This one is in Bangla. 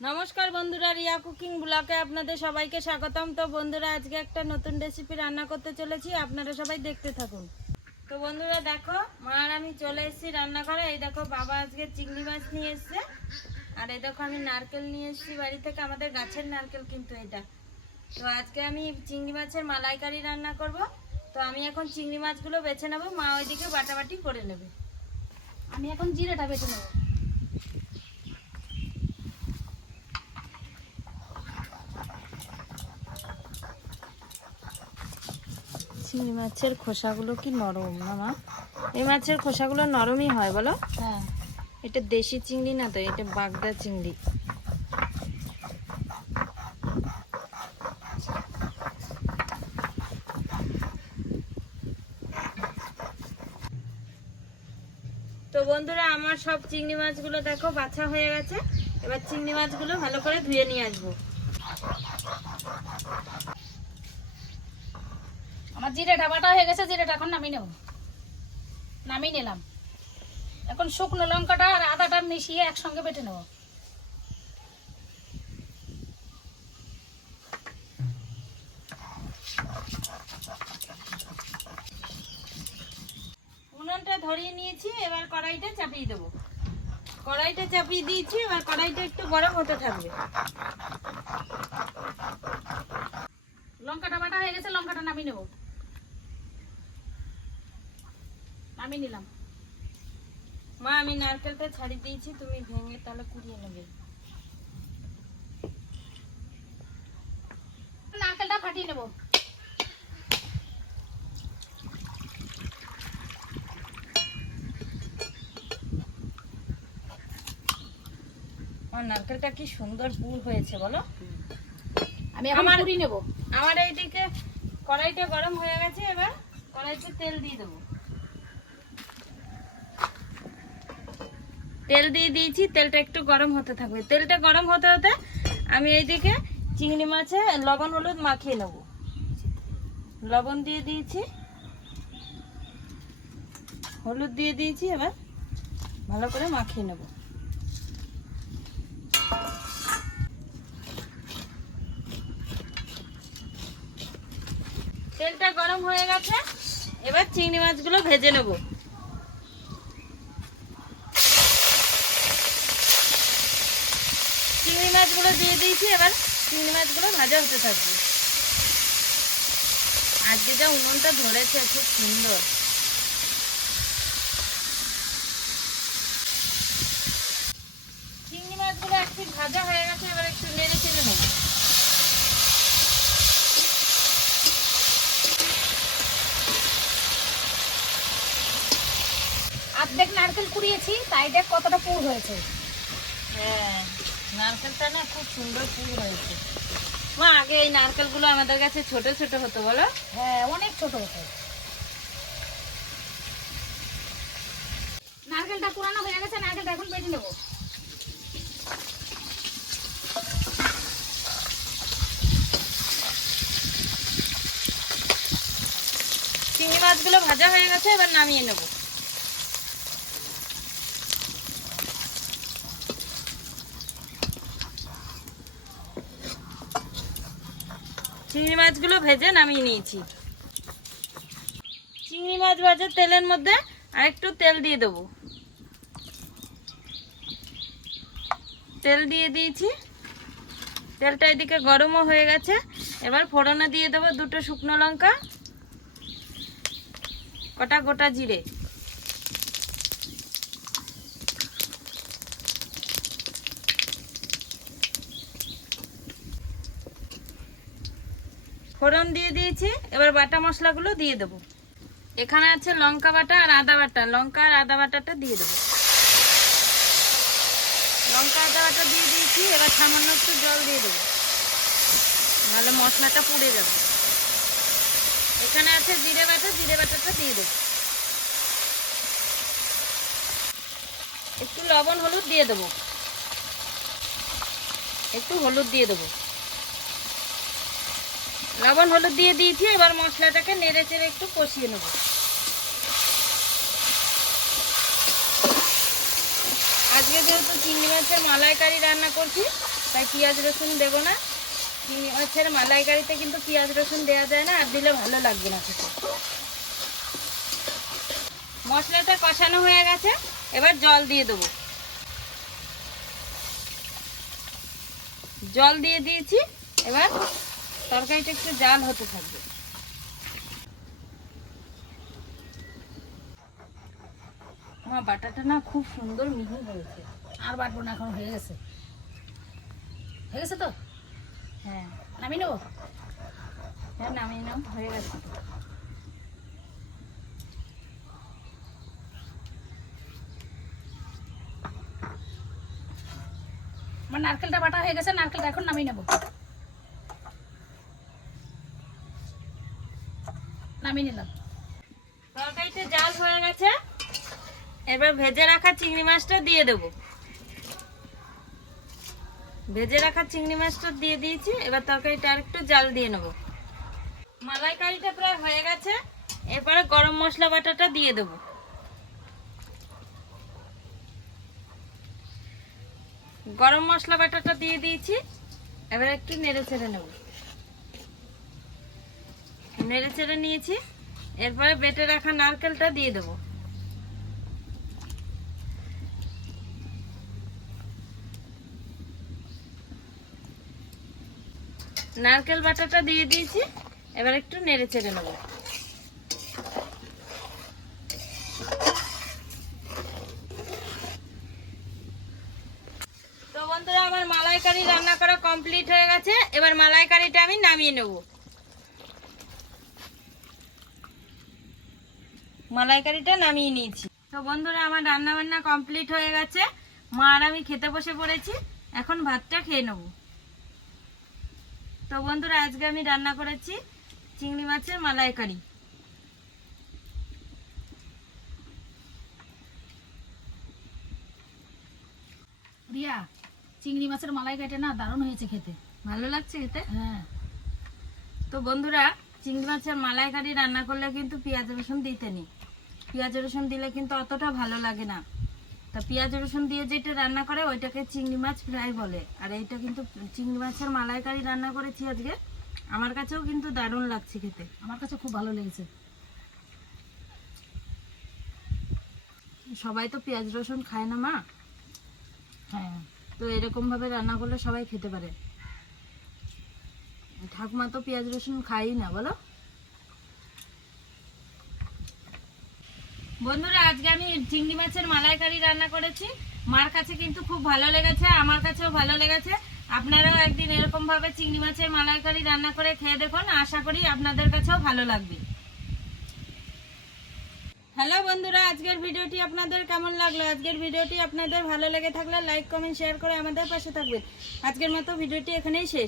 নমস্কার বন্ধুরা, রিয়া কুকিং ব্লগে আপনাদের সবাইকে স্বাগতম। তো বন্ধুরা, আজকে একটা নতুন রেসিপি রান্না করতে চলেছি, আপনারা সবাই দেখতে থাকুন। তো বন্ধুরা দেখো, মা আর আমি চলে এসেছি রান্নাঘরে। এই দেখো, বাবা আজকে চিংড়ি মাছ নিয়ে এসছে, আর এই দেখো আমি নারকেল নিয়ে এসেছি বাড়ি থেকে, আমাদের গাছের নারকেল কিন্তু এটা। তো আজকে আমি চিংড়ি মাছের মালাইকারি রান্না করব। তো আমি এখন চিংড়ি মাছগুলো বেছে নেবো, মা ওইদিকে বাটাবাটি করে নেবে। আমি এখন জিরেটা বেটে নেব। চিংড়ি মাছের খোসাগুলো কি নরম না মা? এই মাছের খোসাগুলো নরমই হয় বলো? হ্যাঁ, এটা দেশি চিংড়ি না তো, এটা বাগদা চিংড়ি। তো বন্ধুরা, আমার সব চিংড়ি মাছগুলো দেখো বাছা হয়ে গেছে। এবার চিংড়ি মাছগুলো ভালো করে ধুয়ে নিয়ে আসবো। আমার জিরেটা বাটা হয়ে গেছে, জিরেটা এখন নামিয়ে নেব। নামিয়ে নিলাম। এখন শুকনো লঙ্কাটা আর আদাটা মিশিয়ে একসঙ্গে বেটে নেব। উনুনটা ধরিয়ে নিয়েছি, এবার কড়াইটা চাপিয়ে দেবো। কড়াইটা চাপিয়ে দিয়েছি, এবার কড়াইটা একটু গরম হতে থাকবে। লঙ্কাটা বাটা হয়ে গেছে, লঙ্কাটা নামিয়ে নেব। নামিয়ে নিলাম। মা, আমি নারকেলটা ছাড়িয়ে দিয়েছি, তুমি ভেঙে তাহলে কুড়িয়ে নেবে। নারকেলটা ফাটিয়ে নেব। আমার নারকেলটা কি সুন্দর পুর হয়েছে বলো। আমি এখন কুড়িয়ে নেব। আমার এইদিকে কড়াইটা গরম হয়ে গেছে, এবার কড়াইতে তেল দিয়ে দেবো। তেল দিয়ে দিয়েছি, তেলটা একটু গরম হতে থাকবে। তেলটা গরম হতে হতে আমি এইদিকে চিংড়ি মাছে লবণ হলুদ মাখিয়ে নেব। লবণ দিয়ে দিয়েছি, হলুদ দিয়ে দিয়েছি, এবার ভালো করে মাখিয়ে নেব। তেলটা গরম হয়ে গেছে, এবার চিংড়ি মাছগুলো ভেজে নেব। চিংড়ি মাছগুলো দিয়ে দিয়েছি, এবার চিংড়ি মাছগুলো ভাজা হতে থাকবে। আজকে যা উনুনটা ধরেছে খুব সুন্দর। চিংড়ি মাছগুলো একটু ভাজা হয়ে গেছে, এবার একটু নেড়ে চেড়ে নেব। অর্ধেক নারকেল কুড়িয়েছি, তাই দেখ কতটা পুর হয়েছে। হ্যাঁ, নারকেলটা না খুব সুন্দর পুর হয়েছে। মা, আগে এই নারকেলগুলো আমাদের কাছে ছোট ছোট হতো বলো? হ্যাঁ, অনেক ছোট হতো। নারকেলটা পুরানো হয়ে গেছে, নারকেলটা এখন বেটে নেব। চিংড়ি মাছগুলো ভাজা হয়ে গেছে, এবার নামিয়ে নেব। চিংড়ি মাছগুলো ভেজে নামিয়ে নিয়েছি। চিংড়ি মাছ ভাজার তেলের মধ্যে আরেকটু তেল দিয়ে দেবো। তেল দিয়ে দিয়েছি, তেলটা এদিকে গরমও হয়ে গেছে। এবার ফোড়নে দিয়ে দেবো দুটো শুকনো লঙ্কা, কটা গোটা জিরে, ফোড়ন দিয়ে দিয়েছি। এবার বাটা মশলাগুলো দিয়ে দেবো। এখানে আছে লঙ্কা বাটা আর আদা বাটা, লঙ্কা আর আদা বাটাটা দিয়ে দেবো। লঙ্কা আদা বাটা দিয়ে দিয়েছি, এবার সামান্য একটু জল দিয়ে দেবো, নাহলে মশলাটা পুড়ে যাবে। এখানে আছে জিরে বাটা, জিরে বাটাটা দিয়ে দেবো। একটু লবণ হলুদ দিয়ে দেবো, একটু হলুদ দিয়ে দেবো। লবণ হলুদ দিয়ে দিয়েছি, এবার মশলাটাকে নেড়ে চেড়ে একটু কষিয়ে নেব। আজকে যেহেতু চিংড়ি মাছের মালাইকারি রান্না করছি, তাই পেঁয়াজ রসুন দেবো না। চিংড়ি মাছের মালাইকারিতে কিন্তু পেঁয়াজ রসুন দেওয়া যায় না, আর দিলে ভালো লাগবে না খেতে। মশলাটা কষানো হয়ে গেছে, এবার জল দিয়ে দেবো। জল দিয়ে দিয়েছি, এবার তরকারিটা একটু জাল হতে থাকবে। মা বাটাটা না খুব সুন্দর মিহি হয়েছে। আর বাটবো না, এখন হয়ে গেছে। হয়ে গেছে তো? হ্যাঁ নামিয়ে নেবো। হ্যাঁ নামিয়ে নাও, হয়ে গেছে। আমার নারকেলটা বাটা হয়ে গেছে, নারকেলটা এখন নামিয়ে নেবো। নামিয়ে নিলাম। তরকারিতে জাল হয়ে গেছে, এবার ভেজে রাখা চিংড়ি মাছটা দিয়ে দেবো। ভেজে রাখা চিংড়ি মাছটা দিয়ে দিয়েছি, এবার তরকারিটা আর একটু জাল দিয়ে নেবো। মালাইকারিটা প্রায় হয়ে গেছে, এরপরে গরম মশলা বাটাটা দিয়ে দেবো। গরম মশলা বাটাটা দিয়ে দিয়েছি, এবার একটু নেড়ে চেড়ে নেব। নেড়ে চেড়ে নিয়েছি, এরপরে বেটে রাখা নারকেলটা দিয়ে দেবো। নারকেল বাটাটা দিয়ে দিয়েছি, এবার একটু নেড়ে চেড়ে নেব। তো বন্ধুরা, আমার মালাইকারি রান্না করা কমপ্লিট হয়ে গেছে, এবার মালাইকারিটা আমি নামিয়ে নেব। মালাইকারিটা নামিয়ে নিয়েছি। তো বন্ধুরা, আমার রান্না বান্না কমপ্লিট হয়ে গেছে, মা আর আমি খেতে বসে পড়েছি। এখন ভাতটা খেয়ে নেব। তো বন্ধুরা, আজকে আমি রান্না করেছি চিংড়ি মাছের মালাইকারি। রিয়া, চিংড়ি মাছের মালাইকারিটা না দারুণ হয়েছে খেতে। ভালো লাগছে খেতে? হ্যাঁ। তো বন্ধুরা, চিংড়ি মাছের মালাইকারি রান্না করলে কিন্তু পেঁয়াজ রসুন দিতে নেই। পেঁয়াজ রসুন দিলে কিন্তু অতটা ভালো লাগে না। তা পেঁয়াজ রসুন দিয়ে যেটা রান্না করে ওইটাকে চিংড়ি মাছ ফ্রাই বলে। আর এইটা কিন্তু চিংড়ি মাছের মালাইকারি রান্না করেছি আজকে, আমার কাছেও কিন্তু দারুণ লাগছে খেতে। আমার কাছে খুব ভালো লেগেছে। সবাই তো পেঁয়াজ রসুন খায় না মা, হ্যাঁ। তো এরকম ভাবে রান্না করলে সবাই খেতে পারে। ঠাকুমা তো পেঁয়াজ রসুন খায়ই না, বলো। বন্ধুরা, আজকে আমি চিংড়ি মাছের মালাইকারি রান্না করেছি, মার কাছে কিন্তু খুব ভালো লেগেছে, আমার কাছেও ভালো লেগেছে। আপনারাও একদিন এরকম ভাবে চিংড়ি মাছের মালাইকারি রান্না করে খেয়ে দেখুন, আশা করি আপনাদের কাছেও ভালো লাগবে। হ্যালো বন্ধুরা, আজকের ভিডিওটি আপনাদের কেমন লাগলো? আজকের ভিডিওটি আপনাদের ভালো লেগে থাকলে লাইক কমেন্ট শেয়ার করে আমাদের পাশে থাকবেন। আজকের মতো ভিডিওটি এখানেই শেষ।